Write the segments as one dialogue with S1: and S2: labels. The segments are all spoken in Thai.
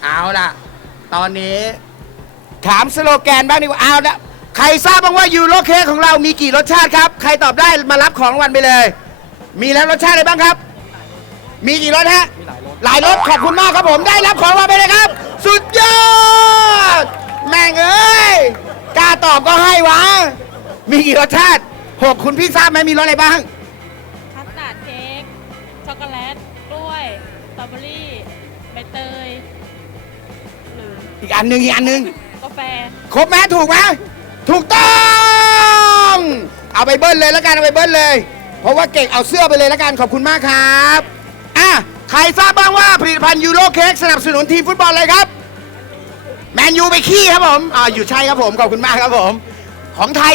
S1: เอาล่ะตอนนี้ถามสโลแกนบ้างดีกว่าเอาละใครทราบบ้างว่ายูโรเค้กของเรามีกี่รสชาติครับใครตอบได้มารับของรางวัลไปเลย มีแล้วรสชาติอะไรบ้างครับ มีกี่รสฮะหลายรสขอบคุณมากครับผมได้รับของรางวัลไปเลยครับ สุดยอดแม่งเอ้ยกล้าตอบก็ให้วะมีกี่รสชาติ6คุณพี่ทราบไหมมีรสอะไรบ้าง
S2: คัสตาร์ดเค้กช็อกโกแลตกล้วยสตรอเบอรี่ใบเตยหรือ
S1: อีกอันหนึ่ง
S2: กาแฟ
S1: ครบไหมถูกไหมถูกต้องเอาไปเบิ้ลเลยแล้วกันเอาไปเบิ้ลเลย เพราะว่าเก่งเอาเสื้อไปเลยแล้วกันขอบคุณมากครับอ่ะใครทราบบ้างว่าผลิตภัณฑ์ยูโรเค้กสนับสนุนทีมฟุตบอลอะไรครับแมนยูไปขี้ครับผมอยู่ใช่ครับผมขอบคุณมากครับผมของไทย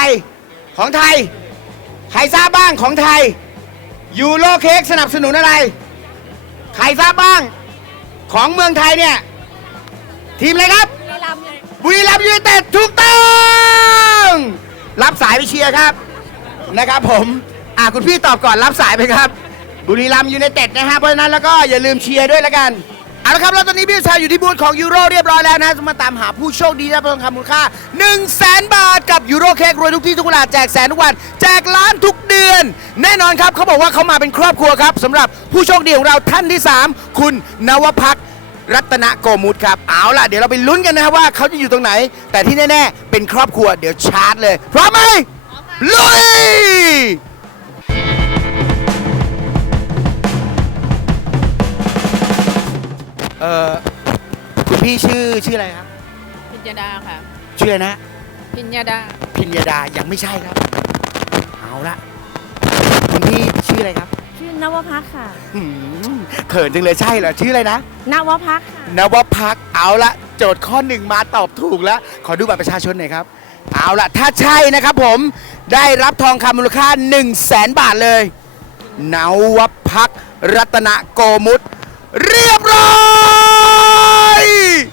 S1: ใครทราบบ้างของไทยยูโรเค้กสนับสนุนอะไรใครทราบบ้างของเมืองไทยเนี่ยทีมอะไรครับบุรีรัมย์ยูไนเต็ดถูกต้องรับสายไปเชียร์ครับนะครับผมคุณพี่ตอบก่อนรับสายไปครับบุรีรัมย์ยูไนเต็ดนะฮะเพราะฉะนั้นแล้วก็อย่าลืมเชียร์ด้วยละกันเอาละครับแล้วตอนนี้พี่ชายอยู่ที่บูธของยูโรเรียบร้อยแล้วนะจะมาตามหาผู้โชคดีรับทองคำมูลค่า 100,000 บาทกับยูโรเค้กรวยทุกที่ทุกเวลาแจกแสนทุกวันแจกล้านทุกเดือนแน่นอนครับเขาบอกว่าเขามาเป็นครอบครัวครับสำหรับผู้โชคดีของเราท่านที่ 3 คุณนวพักรัตนโกมุตครับเอาล่ะเดี๋ยวเราไปลุ้นกันนะครับว่าเขาจะอยู่ตรงไหนแต่ที่แน่ๆเป็นครอบครัวเดี๋ยวชาร์จเลยพร้อมไหมลุยคุณพี่ชื่ออะไรครับ
S2: พิญญาดาค่ะ
S1: ชื่ออะไรนะ
S2: พิญญาดา
S1: พิญญาดายังไม่ใช่ครับเอาละคุณพี่ชื่ออะไรครับ
S3: ชื่อนวพักค่ะ
S1: เขินจังเลยใช่เหรอชื่ออะไรนะ
S3: นวพักค่ะ
S1: นวพักเอาละโจทย์ข้อ1มาตอบถูกแล้วขอดูบัตรประชาชนหน่อยครับเอาละถ้าใช่นะครับผมได้รับทองคำมูลค่า 100,000 บาทเลยนวพักรัตนโกมุตเรียบร้อย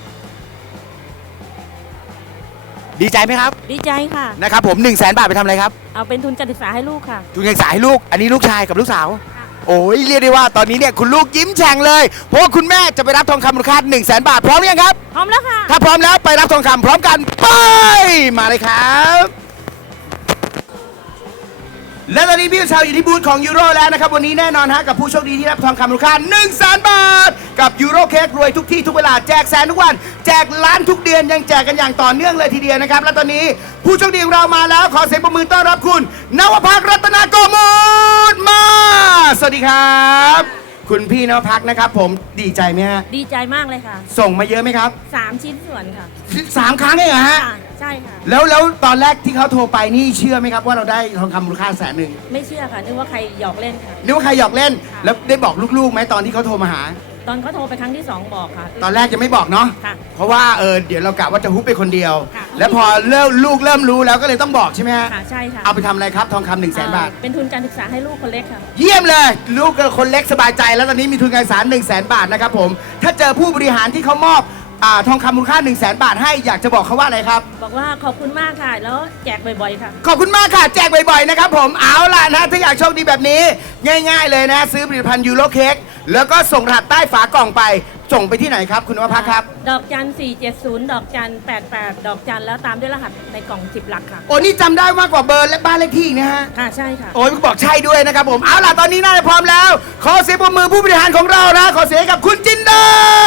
S1: ดีใจไหมครับ
S3: ดีใจค่ะ
S1: นะครับผม 100,000 บาทไปทำอะไรครับ
S3: เอาเป็นทุนการศึกษาให้ลูกค่ะ
S1: ทุนการศึกษาให้ลูกอันนี้ลูกชายกับลูกสาวโอ้ยเรียกได้ว่าตอนนี้เนี่ยคุณลูกยิ้มแฉ่งเลยเพราะว่าคุณแม่จะไปรับทองคำมูลค่า 100,000 บาทพร้อมหรือยังครับ
S3: พร้อมแล้วค่ะ
S1: ถ้าพร้อมแล้วไปรับทองคำพร้อมกันไปมาเลยครับและตอนนี้พี่ชาวอยู่ที่บูธของยูโรแล้วนะครับวันนี้แน่นอนฮะกับผู้โชคดีที่รับทองคำมูลค่า 100,000 บาทกับยูโรเค้กรวยทุกที่ทุกเวลาแจกแสนทุกวันแจกล้านทุกเดือนยังแจกกันอย่างต่อเนื่องเลยทีเดียวนะครับและตอนนี้ผู้โชคดีของเรามาแล้วขอเสียงปรบมือต้อนรับคุณนวพักรัตนโกมุตมาสวัสดีครับคุณพี่นวพักนะครับผมดีใจไหมฮะ
S3: ดีใจมากเลยค่ะ
S1: ส่งมาเยอะไหมครับ
S3: 3 ชิ้นส่วนค่ะ
S1: 3 ครั้งเองเหรอฮะ
S3: ใช่ค่ะ
S1: แล้วตอนแรกที่เขาโทรไปนี่เชื่อไหมครับว่าเราได้ทองคำมูลค่า100,000
S3: ไม่เชื่อค่ะนึกว่าใครหยอกเล่นค่ะ
S1: นึกว่าใครหยอกเล่นแล้วได้บอกลูกๆไหมตอนที่เขาโทรมาหา
S3: ตอนเขาโทรไปครั้งที่2บอกค่ะ
S1: ตอนแรกยังไม่บอกเนาะเพราะว่าเดี๋ยวเรากะว่าจะฮุบไปคนเดียวแล้วพอลูกเริ่มรู้แล้วก็เลยต้องบอกใช่ไหมฮะ
S3: ใช่ค่ะ
S1: เอาไปทำอะไรครับทองคำ100,000 บาท
S3: เป็นทุนการศึกษาให้ลูกคนเล็กค่ะ
S1: เยี่ยมเลยลูกคนเล็กสบายใจแล้วตอนนี้มีทุนการศึกษา 100,000 บาทนะครับผมถ้าเจอผู้บริหารที่เขามอบทองคำมูลค่า 100,000 บาทให้อยากจะบอกเขาว่าอะไรครับ
S3: บอกว่าขอบคุณมากค่ะแล้วแจกบ่อยๆค่ะ
S1: ขอบคุณมากค่ะแจกบ่อยๆนะครับผมเอาล่ะนะถ้าอยากโชคดีแบบนี้ง่ายๆเลยนะซื้อผลิตภัณฑ์ยูโรเค้กแล้วก็ส่งรหัสใต้ฝากล่องไปส่งไปที่ไหนครับคุณนวพักครับ
S3: ดอกจัน470ดอกจัน88ดอกจันแล้วตามด้วยรหัสในกล่อง10 หลักค่ะ
S1: โอ้นี่จำได้มากกว่าเบอร์และบ้านเลขที่นะฮะ
S3: ค่ะใช่ค่ะ
S1: โอ้ยบอกใช่ด้วยนะครับผมเอาล่ะตอนนี้น่าจะพร้อมแล้วขอเสียงปรบมือผู้บริหารของเรานะขอเสียงกับคุณจินดา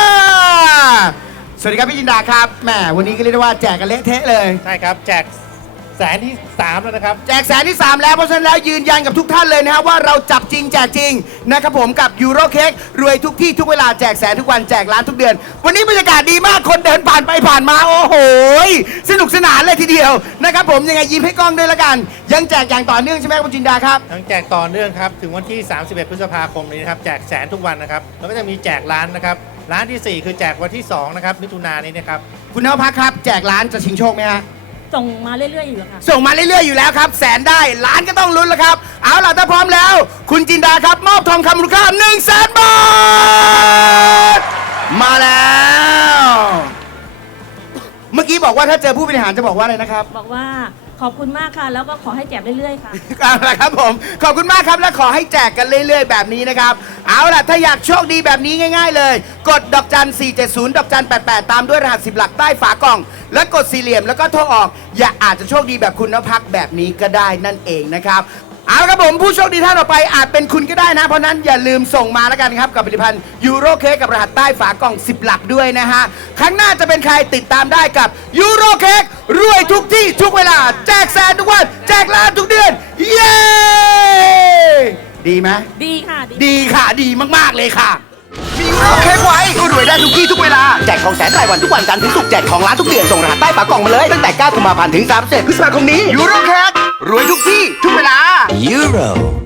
S1: สวัสดีครับพี่จินดาครับแหมวันนี้ก็เรียกได้ว่าแจกกันเละเทะเลย
S4: ใช่ครับแจกแสนที่3แล้วนะครับ
S1: แจกแสนที่3แล้วเพราะฉะนั้นแล้วยืนยันกับทุกท่านเลยนะครับว่าเราจับจริงแจกจริงนะครับผมกับยูโรเค้กรวยทุกที่ทุกเวลาแจกแสนทุกวันแจกล้านทุกเดือนวันนี้บรรยากาศดีมากคนเดินผ่านไปผ่านมาโอ้โหสนุกสนานเลยทีเดียวนะครับผมยังไงยิ้มให้กล้องด้วยละกันยังแจกอย่างต่อเนื่องใช่ไหมคุณจินดาครับ
S4: ยังแจกต่อเนื่องครับถึงวันที่31พฤษภาคมนี้นะครับแจกแสนทุกวันนะครับแล้วก็จะมีแจกล้านนะครับล้านที่4คือแจกวันที่2นะครับมิถุนายนนี้นะครับ
S1: คุณนวพักครับแจกล้านจะชิงโชคไหมฮะ
S3: ส่งมาเรื่อยๆอยู่แล้วค่ะ
S1: ส่งมาเรื่อยๆอยู่แล้วครับแสนได้ล้านก็ต้องลุ้นแล้วครับเอาล่ะถ้าพร้อมแล้วคุณจินดาครับมอบทองคำมูลค่า 100,000 บาทมาแล้วเมื่อกี้บอกว่าถ้าเจอผู้บริหารจะบอกว่าอะไรนะครับ
S3: บอกว่าขอบคุณมากค่ะ แล้วก็ขอให้แจกเรื่อยๆค่ะ
S1: เอาละครับผมขอบคุณมากครับและขอให้แจกกันเรื่อยๆแบบนี้นะครับเอาล่ะถ้าอยากโชคดีแบบนี้ง่ายๆเลย กดดอกจัน 470 ดอกจัน 88 ตามด้วยรหัส10 หลักใต้ฝากล่อง แล้วกดสี่เหลี่ยมแล้วก็โทรออก อย่าอาจจะโชคดีแบบคุณนภักแบบนี้ก็ได้นั่นเองนะครับเอาละครับผมผู้โชคดีท่านต่อไปอาจเป็นคุณก็ได้นะ เพราะนั้นอย่าลืมส่งมาแล้วกันครับกับผลิตภัณฑ์ยูโรเค้กกับรหัสใต้ฝากล่อง 10 หลักด้วยนะฮะครั้งหน้าจะเป็นใครติดตามได้กับยูโรเค้กรวยทุกที่ทุกเวลาแจกแสนทุกวันแจกล้านทุกเดือนเย้ดีไหม
S3: ดีค่ะ
S1: ดีค่ะดีมากๆเลยค่ะมียูโรเค้กไว้ก็รวยได้ทุกที่ทุกเวลาแจกของแสนรายวันทุกวันจันทร์ถึงศุกร์แจกของล้านทุกเดือนส่งรหัสใต้ฝากล่องมาเลยตั้งแต่9 กุมภาพันธ์ถึง30 พฤษภาคมนี้ยูโรเค้กรวยทุกที่ทุกเวลา
S5: Euro